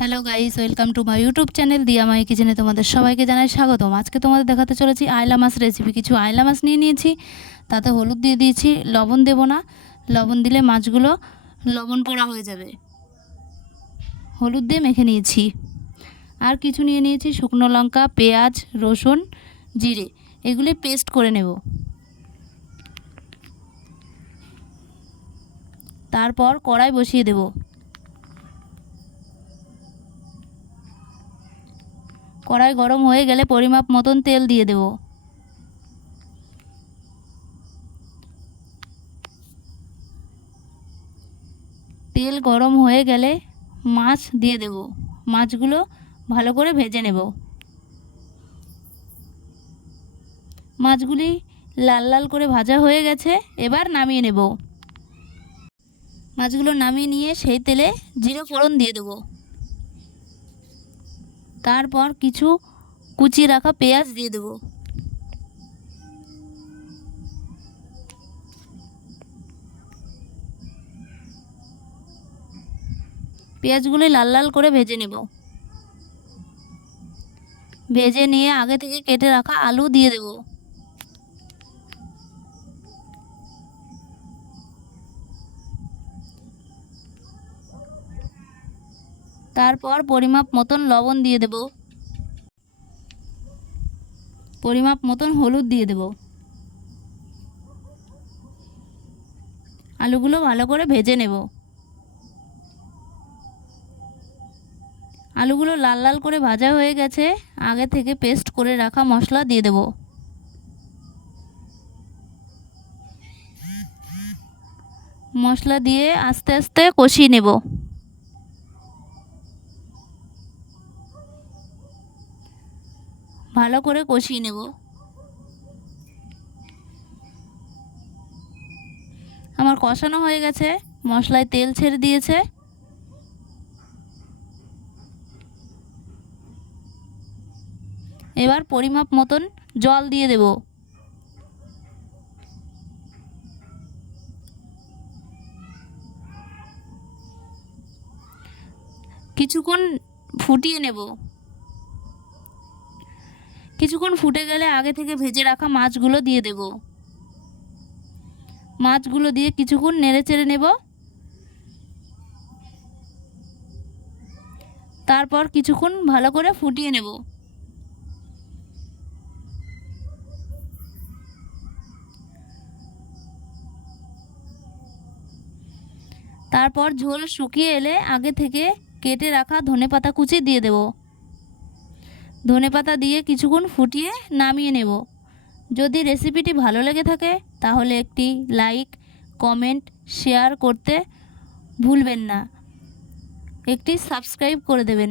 Hello guys, welcome to my YouTube channel দিয়া মাই কিচেনে তোমাদের সবাইকে জানাই স্বাগতম। আজকে তোমাদের দেখাতে চলেছি আইলা মাছ রেসিপি। কিছু আইলা মাছ নিয়ে নিয়েছি, তাতে হলুদ দিয়ে দিয়েছি, লবণ দেব না, লবণ দিলে মাছগুলো লবণ পোড়া হয়ে যাবে। হলুদ দিয়ে মেখে নিয়েছি। আর কিছু নিয়ে নিয়েছি শুকনো লঙ্কা, পেঁয়াজ, রসুন, জিরে, এগুলি পেস্ট করে নেব। তারপর কড়াই বসিয়ে দেব। কড়াই গরম হয়ে গেলে পরিমাপ মতন তেল দিয়ে দেব। তেল গরম হয়ে গেলে মাছ দিয়ে দেব। মাছগুলো ভালো করে ভেজে নেব। মাছগুলি লাল লাল করে ভাজা হয়ে গেছে, এবার নামিয়ে নেব। মাছগুলো নামিয়ে নিয়ে সেই তেলে জিরে ফোড়ন দিয়ে দেব। তারপর কিছু কুচিয়ে রাখা পেঁয়াজ দিয়ে দেব। পেঁয়াজগুলি লাল লাল করে ভেজে নেব। ভেজে নিয়ে আগে থেকে কেটে রাখা আলু দিয়ে দেব। তারপর পরিমাপ মতন লবণ দিয়ে দেব। পরিমাপ মতন হলুদ দিয়ে দেব। আলুগুলো ভালো করে ভেজে নেব। আলুগুলো লাল লাল করে ভাজা হয়ে গেছে, আগে থেকে পেস্ট করে রাখা মশলা দিয়ে দেব। মশলা দিয়ে আস্তে আস্তে কষিয়ে নেব। ভালো করে কষিয়ে নেব। আমার কষানো হয়ে গেছে, মশলায় তেল ছেড়ে দিয়েছে। এবার পরিমাপ মতন জল দিয়ে দেব। কিছুক্ষণ ফুটিয়ে নেব। কিছুক্ষণ ফুটে গেলে আগে থেকে ভেজে রাখা মাছগুলো দিয়ে দেব। মাছগুলো দিয়ে কিছুক্ষণ নেড়ে চেড়ে নেব। তারপর কিছুক্ষণ ভালো করে ফুটিয়ে নেব। তারপর ঝোল শুকিয়ে এলে আগে থেকে কেটে রাখা ধনেপাতা কুচি দিয়ে দেব। ধনেপাতা দিয়ে কিছুক্ষণ ফুটিয়ে নামিয়ে নেব। যদি রেসিপিটি ভালো লেগে থাকে তাহলে একটি লাইক, কমেন্ট, শেয়ার করতে ভুলবেন না। একটি সাবস্ক্রাইব করে দেবেন।